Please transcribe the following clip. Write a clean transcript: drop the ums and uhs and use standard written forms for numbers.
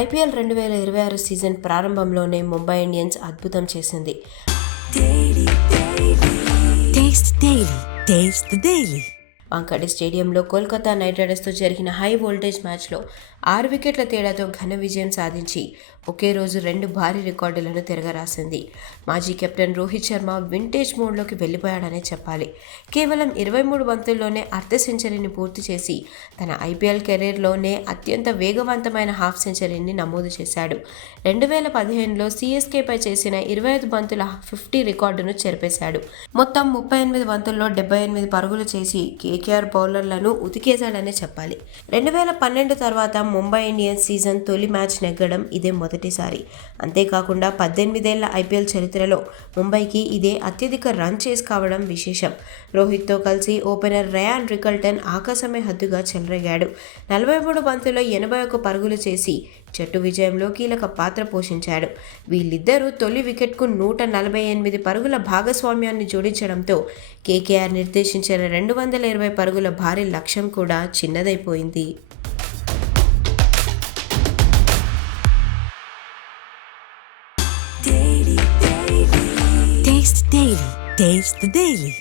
IPL 2026 season ప్రారంభంలోనే Mumbai Indians అద్భుతం చేసింది. వాంఖడే స్టేడియంలో కోల్కతా నైట్ రైడర్స్తో జరిగిన హై వోల్టేజ్ మ్యాచ్లో 6 వికెట్ల తేడాతో ఘన విజయం సాధించి ఒకే రోజు 2 భారీ రికార్డులను తిరగరాసింది. మాజీ కెప్టెన్ రోహిత్ శర్మ వింటేజ్ మోడ్లోకి వెళ్లిపోయాడనే చెప్పాలి. కేవలం 23 బంతుల్లోనే అర్ధ సెంచరీని పూర్తి చేసి తన ఐపీఎల్ కెరీర్లోనే అత్యంత వేగవంతమైన హాఫ్ సెంచరీని నమోదు చేశాడు. 2015లో సీఎస్కేపై చేసిన 25 బంతుల 50 రికార్డును చెరిపేశాడు. మొత్తం 38 బంతుల్లో 78 పరుగులు చేసి కేకేఆర్ బౌలర్లను ఉతికేశాడనే చెప్పాలి. 2012 తర్వాత ముంబై ఇండియన్స్ సీజన్ తొలి మ్యాచ్ నెగ్గడం ఇదే మొదటిసారి. అంతేకాకుండా 18 ఏళ్ల ఐపీఎల్ చరిత్రలో ముంబైకి ఇదే అత్యధిక రన్ చేస్ కావడం విశేషం. రోహిత్తో కలిసి ఓపెనర్ రయాన్ రికల్టన్ ఆకాశమే హద్దుగా చెలరేగాడు. 43 బంతుల్లో 81 పరుగులు చేసి జట్టు విజయంలో కీలక పాత్ర పోషించాడు. వీళ్ళిద్దరూ తొలి వికెట్కు 148 పరుగుల భాగస్వామ్యాన్ని జోడించడంతో కేకేఆర్ నిర్దేశించిన 220 పరుగుల భారీ లక్ష్యం కూడా చిన్నదైపోయింది. Taste the Daily.